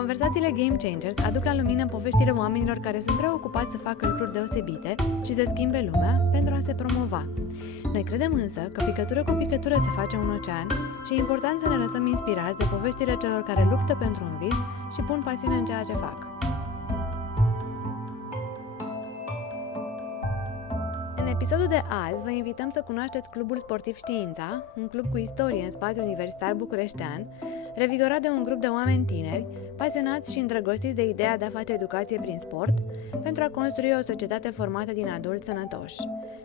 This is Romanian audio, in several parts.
Conversațiile Game Changers aduc la lumină poveștile oamenilor care sunt preocupați să facă lucruri deosebite și să schimbe lumea pentru a se promova. Noi credem însă că picătură cu picătură se face un ocean și e important să ne lăsăm inspirați de poveștile celor care luptă pentru un vis și pun pasiune în ceea ce fac. În episodul de azi vă invităm să cunoașteți Clubul Sportiv Știința, un club cu istorie în spațiu universitar bucureștean, revigorat de un grup de oameni tineri, pasionați și îndrăgostiți de ideea de a face educație prin sport, pentru a construi o societate formată din adulți sănătoși.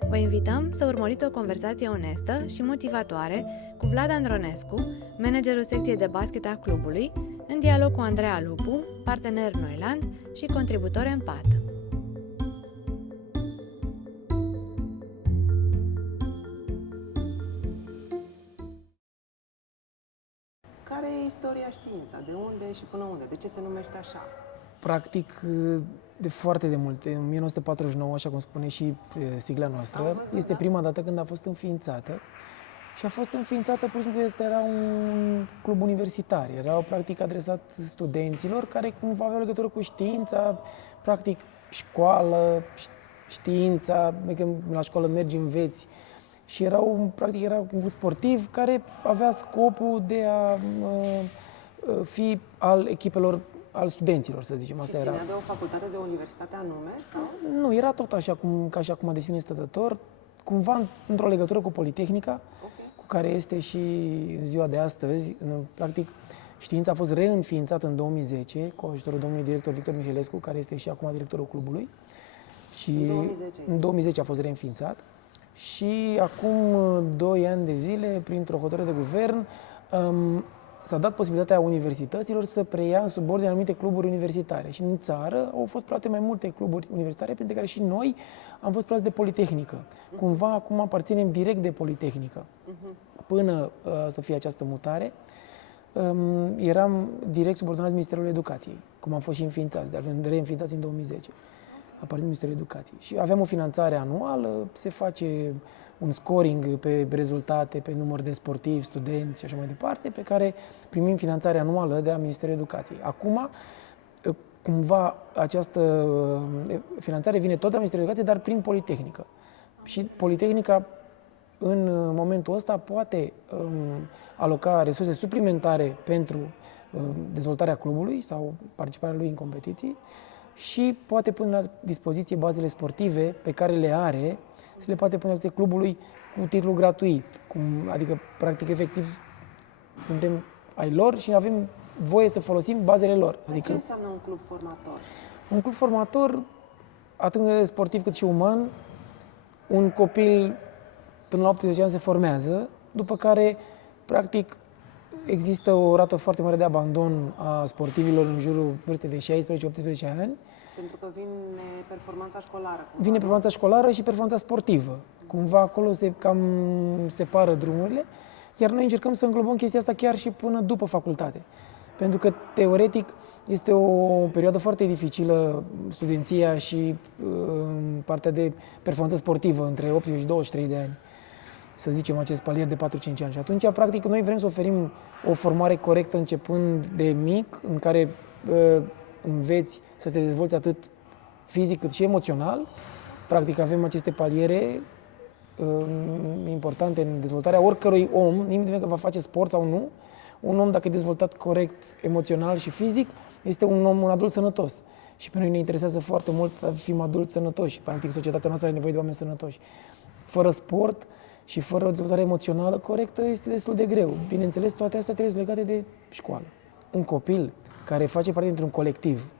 Vă invităm să urmăriți o conversație onestă și motivatoare cu Vlad Andronescu, managerul secției de basket a clubului, în dialog cu Andreea Lupu, partener Noiland și contributor Empat. Care e istoria Știința? De unde și până unde? De ce se numește așa? Practic, de foarte de mult. În 1949, așa cum spune și sigla noastră, este prima dată când a fost înființată. Și a fost înființată, pur și simplu, era un club universitar. Era practic adresat studenților care cumva aveau legătură cu știința, practic școală, știința, adică la școală mergi, înveți. Și era un club sportiv care avea scopul de a fi al echipelor, al studenților, să zicem. Asta și ținea era. de o facultate de universitate anume? Sau? Nu, era tot așa ca și acum de sine stătător, cumva într-o legătură cu Politehnica, cu care este și în ziua de astăzi. Practic, Știința a fost reînființată în 2010 cu ajutorul domnului director Victor Michelescu, care este și acum directorul clubului. Și în 2010 a fost reînființat. Și acum 2 ani de zile, printr-o hotărâre de guvern, s-a dat posibilitatea universităților să preia în subordine anumite cluburi universitare. Și în țară au fost preluate mai multe cluburi universitare, printre care și noi am fost preluați de Politehnică. Cumva acum aparținem direct de Politehnică. Până să fie această mutare, eram direct subordonat Ministerului Educației, cum am fost și înființați, de altfel reînființați în 2010. Aparțin Ministerul Educației. Și aveam o finanțare anuală, se face un scoring pe rezultate, pe număr de sportivi, studenți și așa mai departe, pe care primim finanțare anuală de la Ministerul Educației. Acum, cumva, această finanțare vine tot de la Ministerul Educației, dar prin Politehnică. Și Politehnica, în momentul ăsta, poate aloca resurse suplimentare pentru dezvoltarea clubului sau participarea lui în competiții, și poate pune la dispoziție bazele sportive pe care le are, se le poate pune la dispoziție clubului cu titlu gratuit. Adică, practic, efectiv, suntem ai lor și avem voie să folosim bazele lor. Adică, ce înseamnă un club formator? Un club formator, atât de sportiv cât și uman, un copil până la 18 ani se formează, după care, practic, există o rată foarte mare de abandon a sportivilor în jurul vârstei de 16-18 ani. Pentru că vine performanța școlară. Cumva. Vine performanța școlară și performanța sportivă. Cumva acolo se cam separă drumurile, iar noi încercăm să înglobăm chestia asta chiar și până după facultate. Pentru că, teoretic, este o perioadă foarte dificilă, studenția și partea de performanță sportivă între 18 și 23 de ani. Să zicem, acest palier de 4-5 ani. Și atunci, practic, noi vrem să oferim o formare corectă începând de mic, în care înveți să te dezvolți atât fizic cât și emoțional. Practic, avem aceste paliere importante în dezvoltarea oricărui om, indiferent că va face sport sau nu. Un om, dacă e dezvoltat corect, emoțional și fizic, este un adult sănătos. Și pe noi ne interesează foarte mult să fim adulți sănătoși. Practic, societatea noastră are nevoie de oameni sănătoși. Fără sport și fără o dezvoltare emoțională corectă este destul de greu. Bineînțeles, toate astea trebuie legate de școală. Un copil care face parte dintr-un colectiv,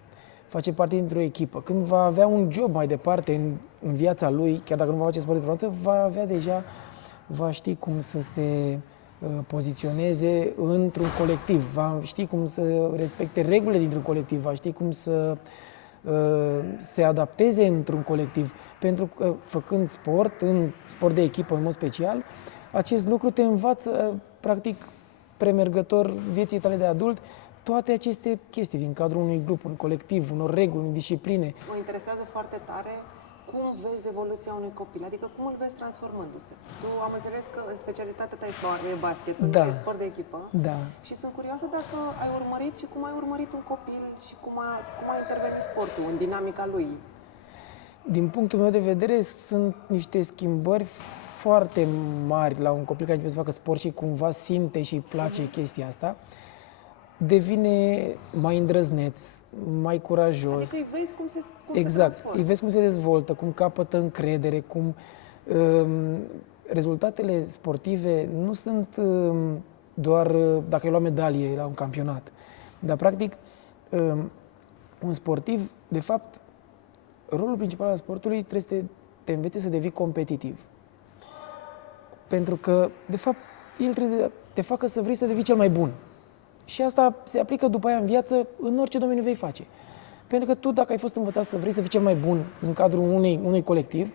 face parte dintr-o echipă, când va avea un job mai departe în viața lui, chiar dacă nu va face sport de performanță, va avea deja, va ști cum să se poziționeze într-un colectiv, va ști cum să respecte regulile dintr-un colectiv, va ști cum să se adapteze într-un colectiv. Pentru că, făcând sport, în sport de echipă în mod special, acest lucru te învață, practic, premergător vieții tale de adult, toate aceste chestii din cadrul unui grup, unui colectiv, unor reguli, unei discipline. Mă interesează foarte tare cum vezi evoluția unui copil? Adică cum îl vezi transformându-se? Tu am înțeles că specialitatea ta e basketul, Da. e sport de echipă. Da. Și sunt curioasă dacă ai urmărit și cum ai urmărit un copil și cum a intervenit sportul în dinamica lui. Din punctul meu de vedere, sunt niște schimbări foarte mari la un copil care începe să facă sport și cumva simte și îi place chestia asta. Devine mai îndrăzneț, mai curajos. Adică îi vezi cum se Exact, transformă. îi vezi cum se dezvoltă, cum capătă încredere, cum rezultatele sportive nu sunt doar dacă ai luat medalie la un campionat, dar practic un sportiv, de fapt, rolul principal al sportului trebuie să te învețe să devii competitiv. Pentru că, de fapt, el trebuie să te facă să vrei să devii cel mai bun. Și asta se aplică după aia în viață, în orice domeniu vei face. Pentru că tu, dacă ai fost învățat să vrei să fii cel mai bun în cadrul unui colectiv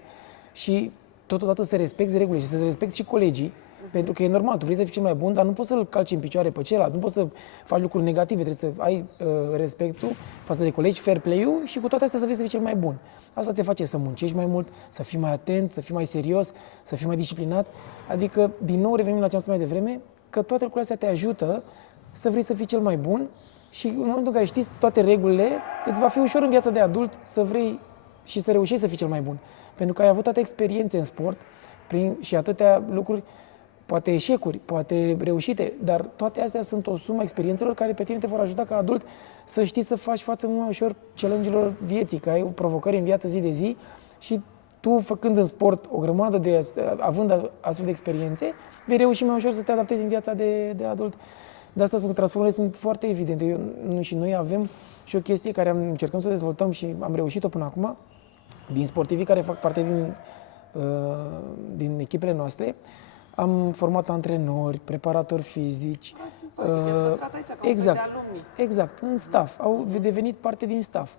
și totodată să respecti regulile și să respecti și colegii, pentru că e normal, tu vrei să fii cel mai bun, dar nu poți să-l calci în picioare pe celălalt, nu poți să faci lucruri negative, trebuie să ai respectul față de colegi, fair play-ul și cu toate astea să vrei să fii cel mai bun. Asta te face să muncești mai mult, să fii mai atent, să fii mai serios, să fii mai disciplinat. Adică, din nou revenim la ce am spus mai devreme, că toate lucrurile astea te ajută să vrei să fii cel mai bun și în momentul în care știi toate regulile, îți va fi ușor în viața de adult să vrei și să reușești să fii cel mai bun. Pentru că ai avut atâtea experiențe în sport și atâtea lucruri, poate eșecuri, poate reușite, dar toate astea sunt o sumă experiențelor care pe tine te vor ajuta ca adult să știi să faci față mult mai ușor challenge-urilor vieții, că ai provocări în viață zi de zi și tu, făcând în sport o grămadă având astfel de experiențe, vei reuși mai ușor să te adaptezi în viața de adult. De asta spun că transformările sunt foarte evidente. Și noi avem și o chestie care încercăm să o dezvoltăm și am reușit-o până acum, din sportivii care fac parte din echipele noastre. Am format antrenori, preparatori fizici. Mi-ați păstrat aici, ca exact, un fel de alumni. exact, în staff. Au devenit parte din staff.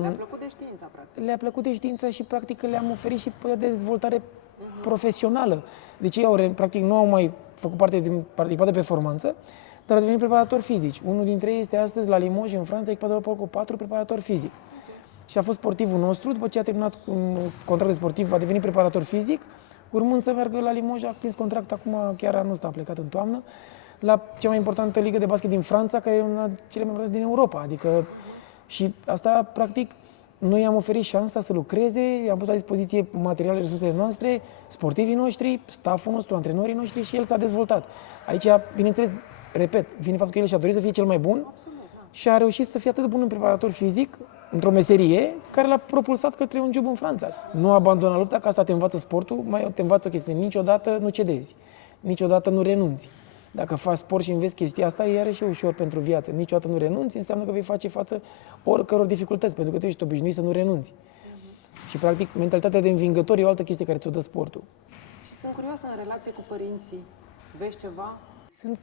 Le-a plăcut de știința, practic. Le-a plăcut de știință și practic le-am oferit și de dezvoltare profesională. Deci ei practic nu au mai făcut parte din echipa de performanță, dar au devenit preparatori fizici. Unul dintre ei este astăzi la Limoges, în Franța, echipa de Polco 4, preparator fizic. Și a fost sportivul nostru, după ce a terminat un contract de sportiv, a devenit preparator fizic, urmând să meargă la Limoges, a prins contract acum, chiar anul ăsta a plecat în toamnă, la cea mai importantă ligă de basket din Franța, care e una dintre cele mai importante din Europa. Adică, și asta, practic, noi i-am oferit șansa să lucreze, i-am pus la dispoziție materialele, resursele noastre, sportivii noștri, stafful nostru, antrenorii noștri și el s-a dezvoltat. Aici, bineînțeles, repet, vine faptul că el și-a dorit să fie cel mai bun și a reușit să fie atât de bun în preparator fizic, într-o meserie care l-a propulsat către un job în Franța. Nu abandona lupta, că asta te învață sportul, mai te învață o chestie, niciodată nu cedezi, niciodată nu renunți. Dacă faci sport și înveți chestia asta, e iarăși ușor pentru viață. Niciodată nu renunți, înseamnă că vei face față oricăror dificultăți, pentru că tu ești obișnuit să nu renunți. Și, practic, mentalitatea de învingător e o altă chestie care ți-o dă sportul. Și sunt curioasă, în relație cu părinții, vezi ceva? Sunt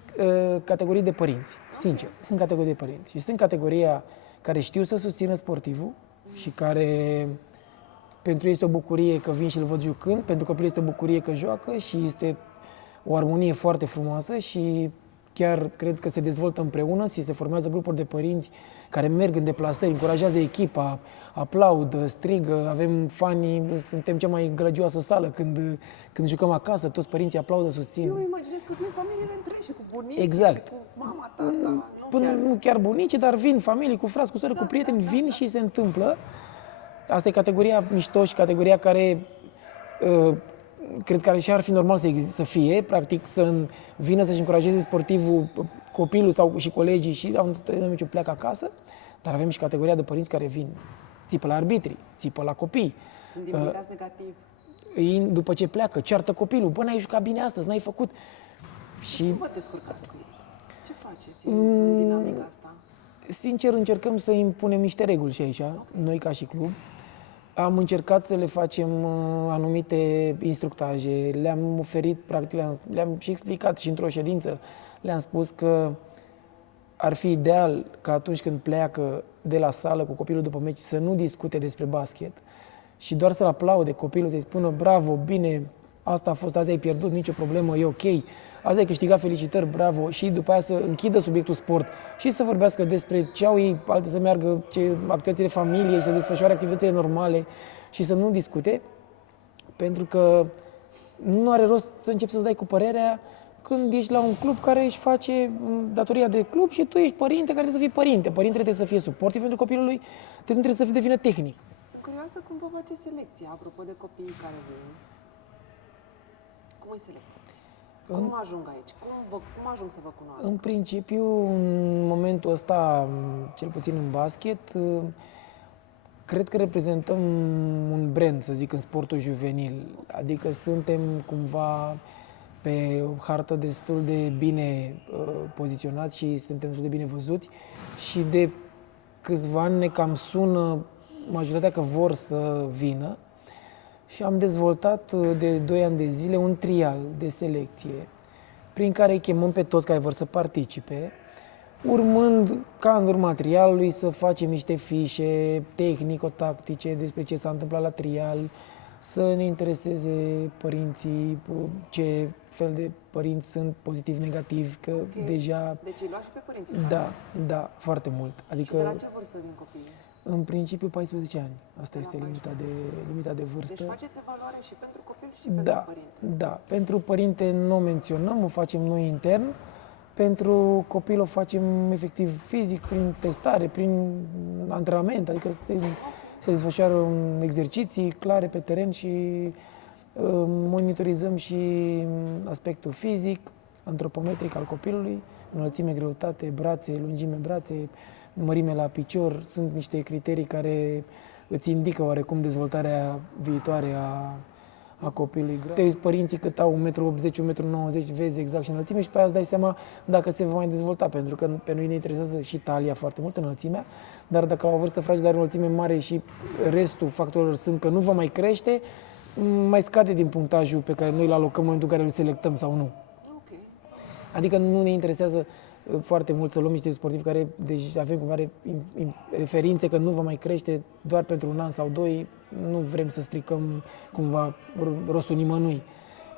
categorii de părinți, sincer. Sunt categorii de părinți. Și sunt categoria care știu să susțină sportivul și care pentru ei este o bucurie că vin și îl văd jucând, pentru copil este o bucurie că joacă și este o armonie foarte frumoasă și chiar cred că se dezvoltă împreună și se formează grupuri de părinți care merg în deplasări, încurajează echipa, aplaudă, strigă, avem fanii, suntem cea mai gălăgioasă sală când jucăm acasă, toți părinții aplaudă, susțin. Eu îmi imaginez că vin familiile întregi cu bunici Exact. și cu mama, tata, Nu chiar bunici, dar vin familii cu frați, cu sori, cu prieteni, vin și se întâmplă. Asta e categoria mișto și categoria care cred că și ar fi normal să fie, practic să vină să-și încurajeze sportivul, copilul sau și colegii și la un moment pleacă acasă, dar avem și categoria de părinți care vin, țipă la arbitri, țipă la copii. Sunt implicați negativ. După ce pleacă, ceartă copilul, bă, n-ai jucat bine astăzi, n-ai făcut. Și Cum vă descurcați cu ei? Ce faceți în dinamica asta? sincer, încercăm să impunem niște reguli și aici, noi ca și club. Am încercat să le facem anumite instructaje, le-am oferit, practic, le-am și explicat și într-o ședință, le-am spus că ar fi ideal că atunci când pleacă de la sală cu copilul după meci să nu discute despre basket și doar să-l aplaude copilul, să-i spună bravo, bine, asta a fost, azi ai pierdut, nicio problemă, e ok, azi ai câștigat, felicitări, bravo, și după aia să închidă subiectul sport și să vorbească despre ce au ei, alte să meargă, ce activitățile familiei, să desfășoare activitățile normale și să nu discute, pentru că nu are rost să începi să-ți dai cu părerea când ești la un club care își face datoria de club și tu ești părinte care trebuie să fii părinte. Părintele trebuie să fie suportiv pentru copilul lui, nu trebuie să devină tehnic. Sunt curioasă cum vă face selecția, apropo de copiii care vin. Cum îi selectați? Cum ajung aici? Cum ajung să vă cunoască? În principiu, în momentul ăsta, cel puțin în basket, cred că reprezentăm un brand, să zic, în sportul juvenil. Adică suntem cumva pe o hartă destul de bine poziționați și suntem destul de bine văzuți și de câțiva ani ne cam sună majoritatea că vor să vină și am dezvoltat de 2 ani de zile un trial de selecție prin care îi chemăm pe toți care vor să participe, urmând, ca în urma trialului, să facem niște fișe tehnico-tactice despre ce s-a întâmplat la trial, să ne intereseze părinții, ce fel de părinți sunt pozitiv-negativi, că deja... Deci îi luați și pe părinții? Da, foarte mult. Adică, și de la ce vârstă vin copiii? în principiu 14 ani. Asta este limita de vârstă. Deci faceți evaluare și pentru copil și pentru părinte? Da. Pentru părinte nu o menționăm, o facem noi intern. Pentru copil o facem efectiv fizic, prin testare, prin antrenament, adică se desfășoară un exerciții clare pe teren și monitorizăm și aspectul fizic, antropometric al copilului, înălțime, greutate, brațe, lungime brațe, mărime la picior. Sunt niște criterii care îți indică oarecum dezvoltarea viitoare a copilului. Te uiți părinții cât au 1,80 m, 1,90 m, vezi exact și înălțime și pe aia îți dai seama dacă se va mai dezvolta, pentru că pe noi ne interesează și talia foarte mult, înălțimea, dar dacă la o vârstă fragedă are o înălțime mare și restul factorilor sunt că nu va mai crește, mai scade din punctajul pe care noi îl alocăm în momentul în care îl selectăm sau nu. Okay. Adică nu ne interesează foarte mult să luăm niște sportivi care deci avem cumva referințe că nu va mai crește doar pentru un an sau 2, nu vrem să stricăm cumva rostul nimănui.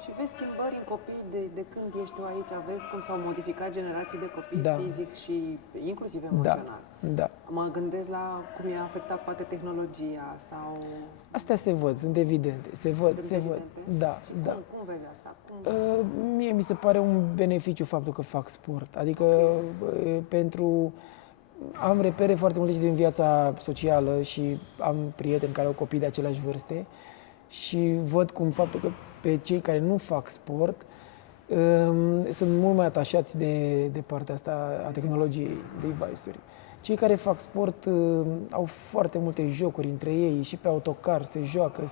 Și vezi schimbări în copii de când ești tu aici, vezi cum s-au modificat generații de copii fizic și inclusiv emoțional. Da. Mă gândesc la cum i-a afectat poate tehnologia sau... Astea se văd, sunt evidente. Se văd. Da. Cum vezi asta? Mie mi se pare un beneficiu faptul că fac sport. Adică pentru... Am repere foarte multe din viața socială și am prieteni care au copii de aceleași vârste și văd cum faptul că pe cei care nu fac sport sunt mult mai atașați de partea asta a tehnologiei, de device-uri. Cei care fac sport au foarte multe jocuri între ei și pe autocar se joacă,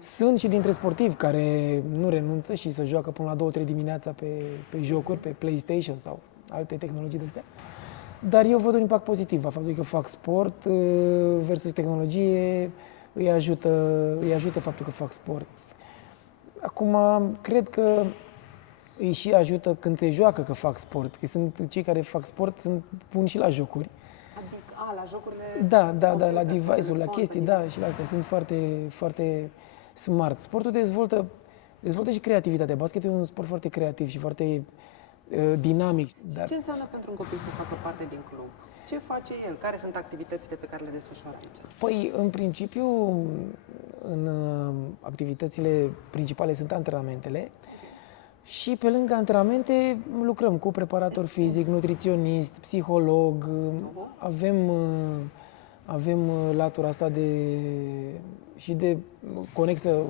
Sunt și dintre sportivi care nu renunță și se joacă până la 2-3 dimineața pe jocuri, pe PlayStation sau alte tehnologii de astea. Dar eu văd un impact pozitiv a faptului că fac sport versus tehnologie, îi ajută faptul că fac sport. Acum, cred că îi și ajută când se joacă că fac sport. Că sunt cei care fac sport, sunt buni și la jocuri. Adică, la jocurile... Da, la device-uri, la chestii, și la astea. Sunt foarte, foarte smart. Sportul dezvoltă și creativitatea. Basketul e un sport foarte creativ și foarte dinamic. Ce înseamnă pentru un copil să facă parte din club? Ce face el? Care sunt activitățile pe care le desfășoară aici? Păi, în principiu, în activitățile principale sunt antrenamentele și pe lângă antrenamente lucrăm cu preparator fizic, nutriționist, psiholog. Avem latura asta și de conexă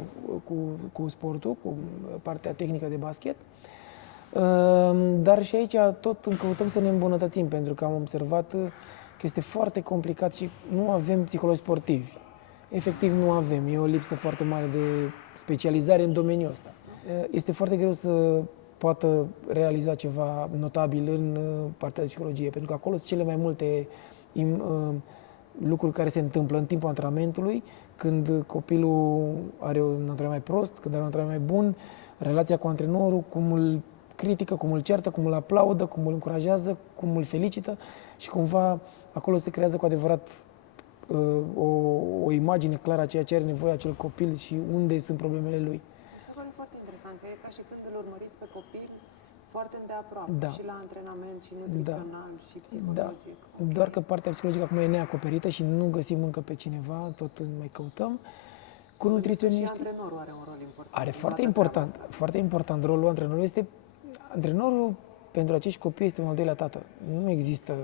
cu sportul, cu partea tehnică de basket. Dar și aici tot căutăm să ne îmbunătățim, pentru că am observat că este foarte complicat și nu avem psihologi sportivi. Efectiv nu avem. E o lipsă foarte mare de specializare în domeniul ăsta. Este foarte greu să poată realiza ceva notabil în partea de psihologie, pentru că acolo sunt cele mai multe lucruri care se întâmplă în timpul antrenamentului, când copilul are un antrenament mai prost, când are un antrenament mai bun, relația cu antrenorul, cum îl critică, cum îl ceartă, cum îl aplaudă, cum îl încurajează, cum îl felicită și cumva acolo se creează cu adevărat o imagine clară a ceea ce are nevoie acel copil și unde sunt problemele lui. Mi se pare foarte interesant că e ca și când îl urmăriți pe copil foarte îndeaproape, și la antrenament, și nutrițional, și psihologic. Doar că partea psihologică acum e neacoperită și nu găsim încă pe cineva, tot mai căutăm. cu Și nutriționiști. antrenorul are un rol important. Are în foarte toată important, treaba asta. foarte important rolul antrenorului. Antrenorul pentru acești copii este un al doilea tată. Nu există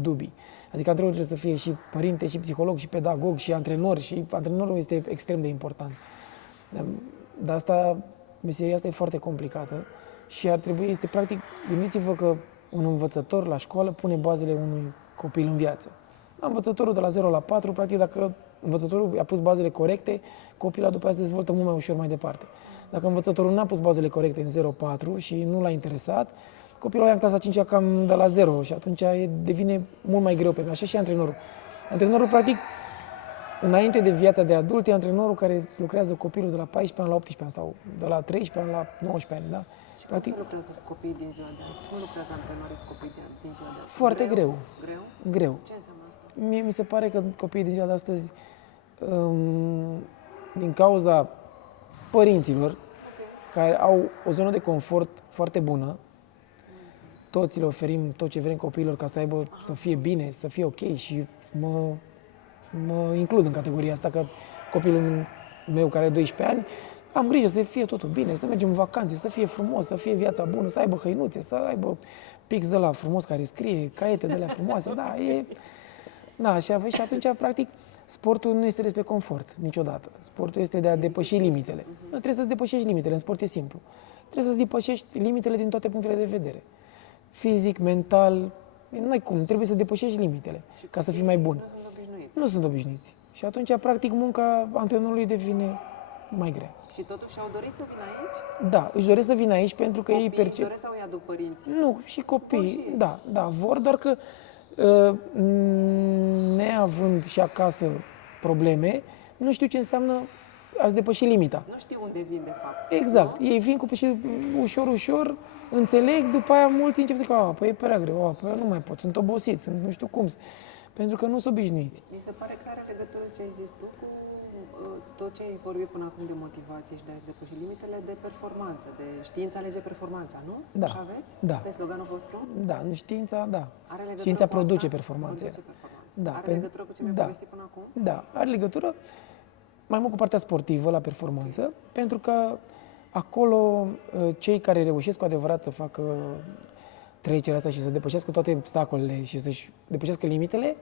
dubii. Adică antrenorul trebuie să fie și părinte, și psiholog, și pedagog, și antrenor, și antrenorul este extrem de important. Dar meseria asta e foarte complicată și ar trebui, este practic, gândiți-vă că un învățător la școală pune bazele unui copil în viață. La învățătorul de la 0 la 4, practic, dacă învățătorul a pus bazele corecte, copilul după aceea se dezvoltă mult mai ușor mai departe. Dacă învățătorul n-a pus bazele corecte în 0-4 și nu l-a interesat, copilul ia în clasa 5 cam de la 0 și atunci devine mult mai greu pentru așa și antrenorul. Antrenorul, practic, înainte de viața de adult, e antrenorul care lucrează copilul de la 14 ani la 18 ani sau de la 13 ani la 19 ani, da? Și Practic, cum se lucrează cu copiii din ziua de azi? Cum lucrează antrenorii cu copiii din ziua de azi? Foarte greu. Greu? Greu. Ce înseamnă asta? Mie mi se pare că copiii din ziua de astăzi, din cauza părinților, care au o zonă de confort foarte bună, toți le oferim tot ce vrem copiilor ca să aibă, să fie bine, să fie ok și mă includ în categoria asta, că copilul meu care are 12 ani, am grijă să fie totul bine, să mergem în vacanțe, să fie frumos, să fie viața bună, să aibă hăinuțe, să aibă pix de la frumos care scrie, caiete de la frumoase, da, da, și atunci, practic, sportul nu este despre confort, niciodată. Sportul este de a depăși limitele. Nu trebuie să-ți depășești limitele, în sport e simplu. Trebuie să-ți depășești limitele din toate punctele de vedere. Fizic, mental, n-ai cum, trebuie să depășești limitele ca să fii mai bun. Nu sunt obișnuiți. Nu sunt obișnuiți. Și atunci, practic, munca antrenorului devine mai grea. Și totuși au dorit să vină aici? Da, își doresc să vină aici pentru că ei Copiii percep... doresc sau îi aduc părinții? Nu, și copiii, Vor și ei. da, vor, doar că neavând și acasă probleme, nu știu ce înseamnă a-ți depăși limita. Nu știu unde vin, de fapt. Exact. Nu? Ei vin cu și ușor, înțeleg, după aia mulți încep să zică, păi e prea greu, păi eu nu mai pot, sunt obosit, nu știu cum. Pentru că nu sunt obișnuiți. Mi se pare că are legătură ce ai zis tu cu tot ce ai vorbit până acum de motivație și de a depăși limitele de performanță, de știința alege performanța, nu? Da. Și aveți? Da. Asta e sloganul vostru? Da, știința, da. Are legătură Știința cu produce asta? performanță. Produce performanță. Da, Are legătură cu ce mi-ai da. povestit până acum? Da, are legătură mai mult cu partea sportivă la performanță, pentru că acolo cei care reușesc cu adevărat să facă trecerea asta și să depășească toate obstacolele și să-și depășească limitele,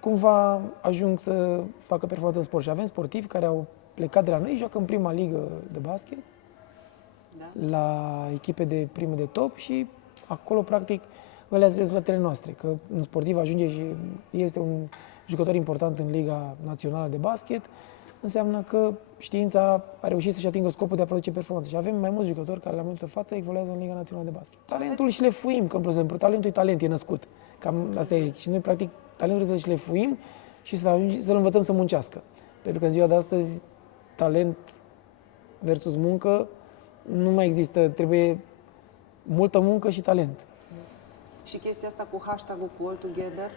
cumva ajung să facă performanță în sport. Și avem sportivi care au plecat de la noi, joacă în prima ligă de basket, Da? la echipe de primă de top și acolo, practic, alea sunt rezultatele noastre. Că un sportiv ajunge și este un jucător important în Liga Națională de Basket, înseamnă că știința a reușit să-și atingă scopul de a produce performanță. Și avem mai mulți jucători care la momentul de față evoluează în Liga Națională de Basket. Talentul șlefuim, că, în exemplu, talentul e talent, e născut. Cam asta e. Și noi, practic, talentul trebuie să-l șlefuim și să-l învățăm să muncească. Pentru că în ziua de astăzi, talent versus muncă nu mai există. Trebuie multă muncă și talent. Și chestia asta cu hashtag-ul cu All Together?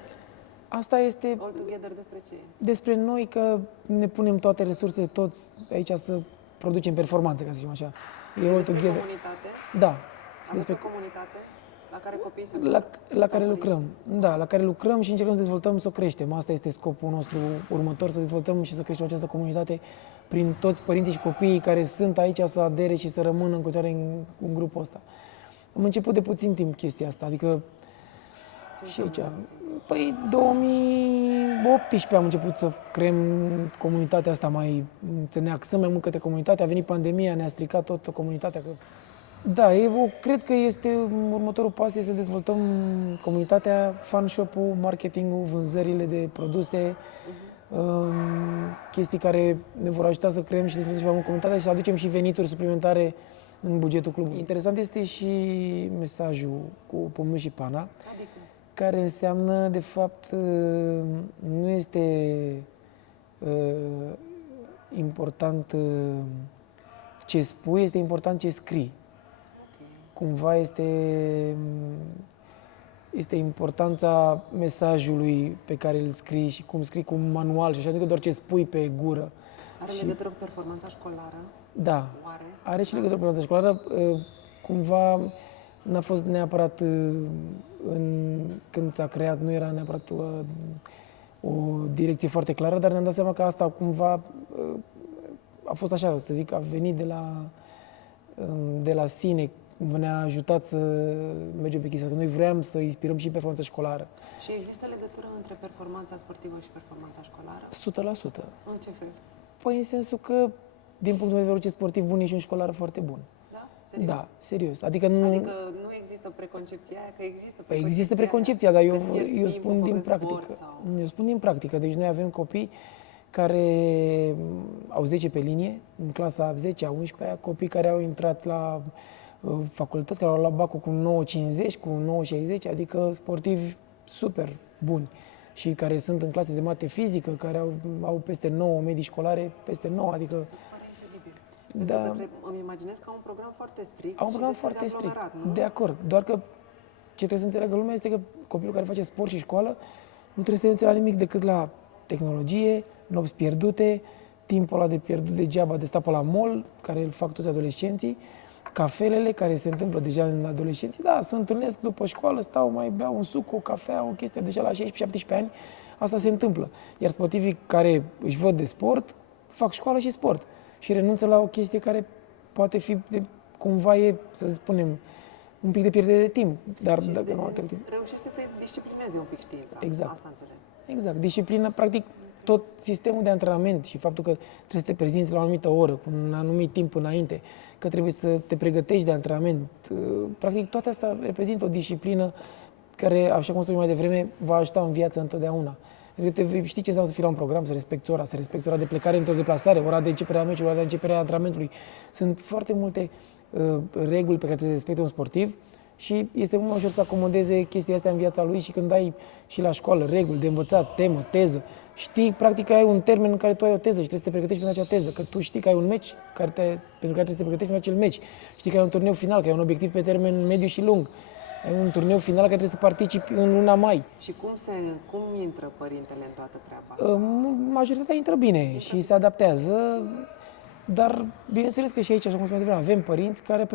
Asta este All Together despre ce e? despre noi, că ne punem toate resursele, toți aici să producem performanțe, ca să zicem așa. E all Despre together. comunitate? Da. Aveți Despre o comunitate la care copiii se la care lucrăm. Da, la care lucrăm și încercăm să dezvoltăm, să o creștem. Asta este scopul nostru următor, să dezvoltăm și să creștem această comunitate prin toți părinții și copiii care sunt aici să adere și să rămână în continuare în grupul ăsta. Am început de puțin timp chestia asta, adică și aici. Păi 2018 am început să creăm comunitatea asta să ne axăm mai mult către comunitate. A venit pandemia, ne-a stricat tot comunitatea. Da, cred că este următorul pas, este să dezvoltăm comunitatea, fan shop-ul, marketingul, vânzările de produse, chestii care ne vor ajuta să creăm și dezvoltăm mai mult comunitatea și să aducem și venituri suplimentare în bugetul clubului. Interesant este și mesajul cu pomul și pana, Adică? care înseamnă, de fapt, nu este important ce spui, este important ce scrii. Cumva este importanța mesajului pe care îl scrii și cum scrii cu un manual și așa, adică doar ce spui pe gură. Are legătură cu performanța școlară? Da, Oare? are și legătură cu performanța școlară. Cumva n-a fost neapărat când s-a creat, nu era neapărat o direcție foarte clară, dar ne-am dat seama că asta cumva a fost așa, să zic, a venit de la sine, ne-a ajutat să mergem pe chestia asta. Noi vroiam să inspirăm și performanța școlară. Și există legătură între performanța sportivă și performanța școlară? 100%. În ce fel? Păi în sensul că, din punctul meu de vedere, orice sportiv bun e și un școlar foarte bun. Da? Serios? Da, serios. Adică nu există preconcepția aia, că există Păi există preconcepția, dar eu spun timpul din făcând practică. sport sau... Eu spun din practică. Deci noi avem copii care au 10 pe linie, în clasa 10-a, 11-a, copii care au intrat la facultăți, care au luat bacul cu 9,50, cu 9,60, adică sportivi super buni și care sunt în clase de mate fizică, care au peste 9 medii școlare, peste 9, adică... Mi se pare incredibil. Da. Pentru că îmi imaginez că au un program foarte strict Au un program și destul foarte de strict, aglomerat, nu? de acord. Doar că ce trebuie să înțeleagă lumea este că copilul care face sport și școală nu trebuie să renunțe la nimic decât la tehnologie, nopți pierdute, timpul ăla de pierdut degeaba de stat pe la mall, care îl fac toți adolescenții, cafelele care se întâmplă deja în adolescenții, da, se întâlnesc după școală, stau, mai beau un suc, o cafea, o chestie, deja la 16-17 ani, asta se întâmplă. Iar sportivii care își văd de sport, fac școală și sport și renunță la o chestie care poate fi, cumva e, să spunem, un pic de pierdere de timp, dar Și dacă nu atât timp. reușește să disciplineze un pic știința. Exact. Asta înțeleg. Exact. Disciplina, practic, tot sistemul de antrenament și faptul că trebuie să te prezinți la o anumită oră, cu un anumit timp înainte, că trebuie să te pregătești de antrenament. Practic, toate astea reprezintă o disciplină care, așa cum spuneam mai devreme, va ajuta în viață întotdeauna. Adică știi ce înseamnă să fii la un program, să respecti ora de plecare într-o deplasare, ora de începere a meciului, ora de începere a antrenamentului. Sunt foarte multe reguli pe care trebuie să le respecte un sportiv și este mult mai ușor să acomodeze chestiile astea în viața lui și când ai și la școală reguli de învățat, temă, teză, știi, practic ai un termen în care tu ai o teză și trebuie să te pregătești pentru acea teză, că tu știi că ai un meci pentru care trebuie să te pregătești pentru acel meci, știi că ai un turneu final, că ai un obiectiv pe termen mediu și lung, ai un turneu final care trebuie să participi în luna mai. Și cum intră părintele în toată treaba asta? Majoritatea intră bine și se adaptează, dar bineînțeles că și aici, așa cum spuneam de vreme, avem părinți care,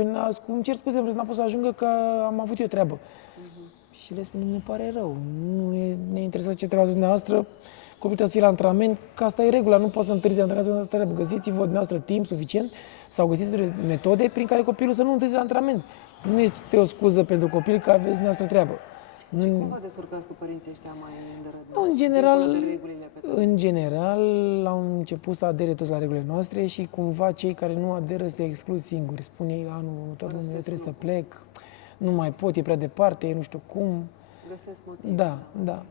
îmi cer scuze, n-a putut să ajungă că am avut eu treabă. Și le spun, ne pare rău, ne interesează ce treabă dumneavoastră, copilul trebuie să fie la antrenament, că asta e regula, nu poți să întârzi antrenamentul, găsiți-vă dumneavoastră timp suficient sau găsiți metode prin care copilul să nu întârzi la antrenament. Nu este o scuză pentru copil că aveți dumneavoastră treabă. Și cum vă descurcați cu părinții ăștia mai îndărătnați? În general, au început să adere toți la regulile noastre și cumva cei care nu aderă se exclud singuri. Spun ei, anul următor trebuie să plec, nu mai pot, e prea departe, nu știu cum. Găsesc motive. Da.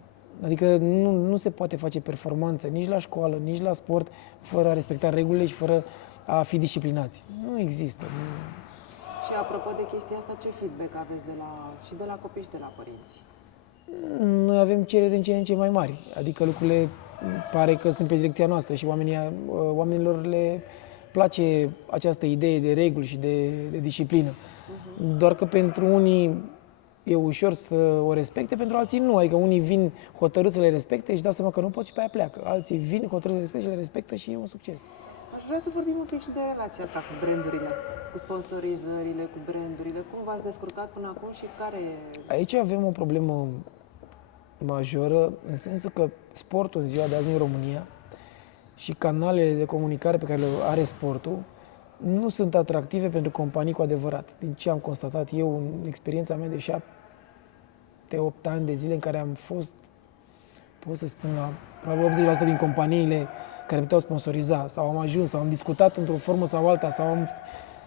Adică nu se poate face performanță nici la școală, nici la sport, fără a respecta regulile și fără a fi disciplinați. Nu există. Și apropo de chestia asta, ce feedback aveți și de la copii și de la părinți? Noi avem cereri din ce în ce mai mari, adică lucrurile pare că sunt pe direcția noastră și oamenilor le place această idee de reguli și de disciplină. Doar că pentru unii e ușor să o respecte, pentru alții nu. Adică unii vin hotărâți să le respecte și dau seama că nu pot și pe aia pleacă. Alții vin hotărâți să le respecte și le respectă și e un succes. Aș vrea să vorbim un pic și de relația asta cu brandurile, cu sponsorizările, cu brandurile. Cum v-ați descurcat până acum și care e... Aici avem o problemă majoră, în sensul că sportul în ziua de azi în România și canalele de comunicare pe care le are sportul nu sunt atractive pentru companii cu adevărat. Din ce am constatat eu în experiența mea de 7-8 ani de zile în care am fost, pot să spun, la probabil 80% din companiile care puteau sponsoriza sau am ajuns sau am discutat într-o formă sau alta sau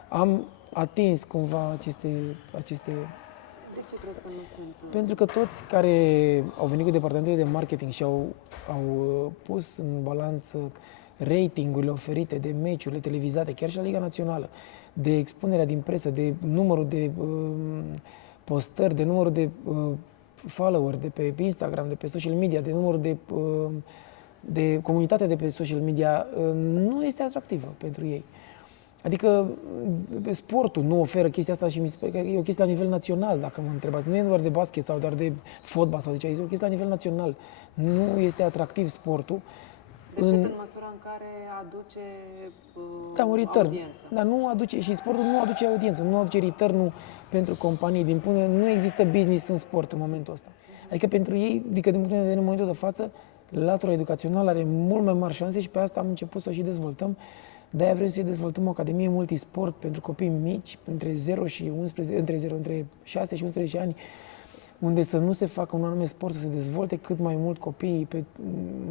am atins cumva aceste... De ce crezi că nu sunt... Pentru că toți care au venit cu departamentele de marketing și au pus în balanță ratingurile oferite de meciurile televizate, chiar și la Liga Națională, de expunerea din presă, de numărul de postări, de numărul de follower de pe Instagram, de pe social media, de numărul de comunitate de pe social media, nu este atractivă pentru ei. Adică sportul nu oferă chestia asta și mi se pare că e o chestie la nivel național, dacă mă întrebați. Nu e doar de basket sau doar de fotbal sau de ce, e o chestie la nivel național. Nu este atractiv sportul. Decât în măsura în care aduce un return. audiență. Dar nu aduce, și sportul nu aduce audiență, nu aduce return pentru companii. Nu există business în sport în momentul ăsta. Adică pentru ei, din punctul de vedere în momentul de față, Latura educațională are mult mai mari șanse și pe asta am început să o și dezvoltăm. De-aia vrem să dezvoltăm o academie multisport pentru copii mici, între 6 și 11 ani, unde să nu se facă un anume sport, să se dezvolte cât mai mult copiii pe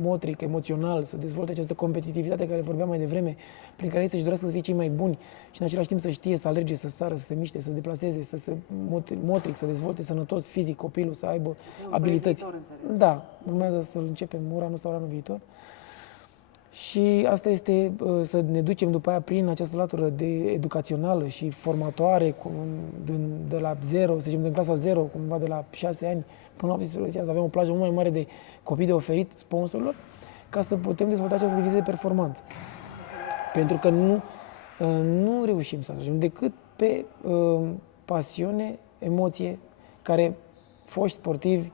motric, emoțional, să dezvolte această competitivitate care vorbeam mai devreme, prin care ei să-și dorească să fie cei mai buni și în același timp să știe să alerge, să sară, să se miște, să deplaseze, să se motric, să dezvolte sănătos fizic copilul, să aibă abilități. Da, urmează să începem anul viitor. Și asta este să ne ducem după aia prin această latură de educațională și formatoare, de la 0, să zicem, din clasa 0, cumva de la 6 ani până la 18 ani, să avem o plajă mult mai mare de copii de oferit sponsorilor, ca să putem dezvolta această divizie de performanță. Pentru că nu reușim să ajungem decât pe pasiune, emoție, care foști sportivi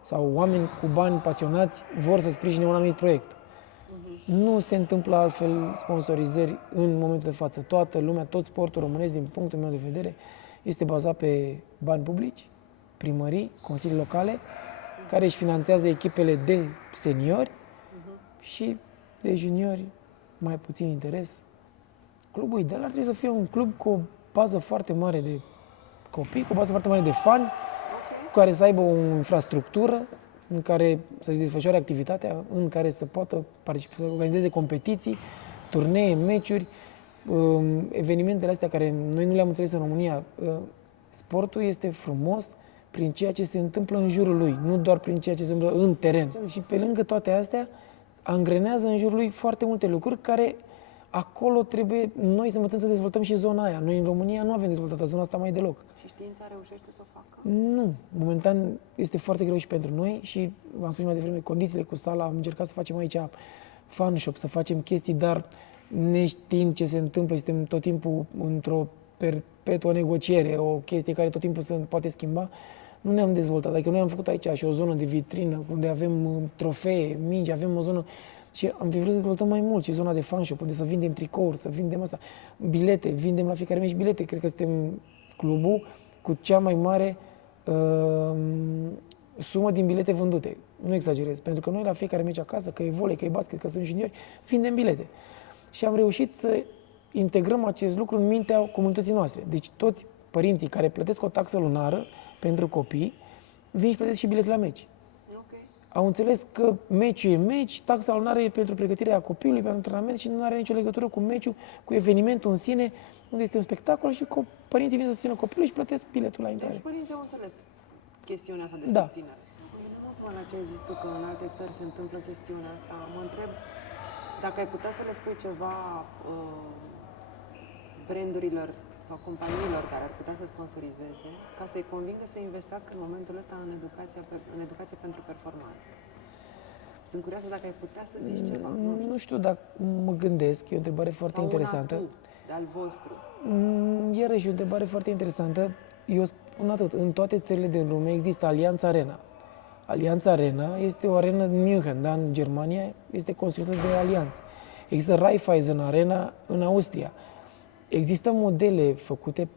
sau oameni cu bani pasionați vor să sprijine un anumit proiect. Nu se întâmplă altfel sponsorizări în momentul de față. Toată lumea, tot sportul românesc, din punctul meu de vedere, este bazat pe bani publici, primării, consilii locale, care își finanțează echipele de seniori și de juniori, mai puțin interes. Clubul ideal ar trebui să fie un club cu o bază foarte mare de copii, cu o bază foarte mare de fani, cu care să aibă o infrastructură în care să se desfășoare activitatea, în care să poată participa, să organizeze competiții, turnee, meciuri, evenimentele astea care noi nu le-am înțeles în România. Sportul este frumos prin ceea ce se întâmplă în jurul lui, nu doar prin ceea ce se întâmplă în teren. Și pe lângă toate astea, angrenează în jurul lui foarte multe lucruri care acolo trebuie noi să învățăm să dezvoltăm și zona aia. Noi în România nu avem dezvoltată zona asta mai deloc. Și știința reușește să o facă? Nu. Momentan este foarte greu și pentru noi și, v-am spus mai devreme, condițiile cu sala, am încercat să facem aici fan shop, să facem chestii, dar neștiind ce se întâmplă, suntem tot timpul într-o perpetuă negociere, o chestie care tot timpul se poate schimba, nu ne-am dezvoltat. Adică noi am făcut aici și o zonă de vitrină, unde avem trofee, mingi, avem o zonă. Și am fi vrut să dezvoltăm mai mult și zona de fan shop, unde să vindem tricouri, să vindem asta, bilete, vindem la fiecare meci bilete. Cred că suntem clubul cu cea mai mare sumă din bilete vândute. Nu exagerez, pentru că noi la fiecare meci acasă, că e volei, că e basket, că sunt juniori, vindem bilete. Și am reușit să integrăm acest lucru în mintea comunității noastre. Deci toți părinții care plătesc o taxă lunară pentru copii, vin și plătesc și bilete la meci. Au înțeles că meciul e meci, taxa lunară e pentru pregătirea copilului, pentru antrenament și nu are nicio legătură cu meciul, cu evenimentul în sine, unde este un spectacol și părinții vin să susțină copilul și plătesc biletul la intrare. Deci părinții au înțeles chestiunea asta de susținere. Păi, la ce ai zis tu, că în alte țări se întâmplă chestiunea asta, mă întreb dacă ai putea să le spui ceva brandurilor sau companiilor care ar putea să sponsorizeze, ca să-i convingă să investească în momentul ăsta în educație pentru performanță. Sunt curioasă dacă ai putea să zici ceva. Nu știu dacă mă gândesc, e o întrebare foarte interesantă. Sau un atu de-al vostru. Iarăși, o întrebare foarte interesantă. Eu spun atât, în toate țările din lume există Allianz Arena. Allianz Arena este o arenă din München, dar în Germania este construită de Allianz. Există Raiffeisen Arena în Austria. Există modele făcute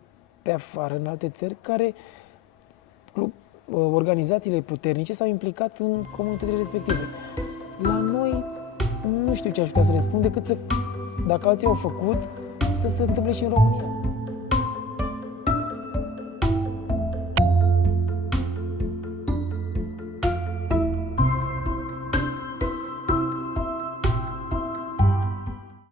pe afară, în alte țări, care organizațiile puternice s-au implicat în comunitățile respective. La noi nu știu ce aș putea să le spun, decât să, dacă alții au făcut, să se întâmple și în România.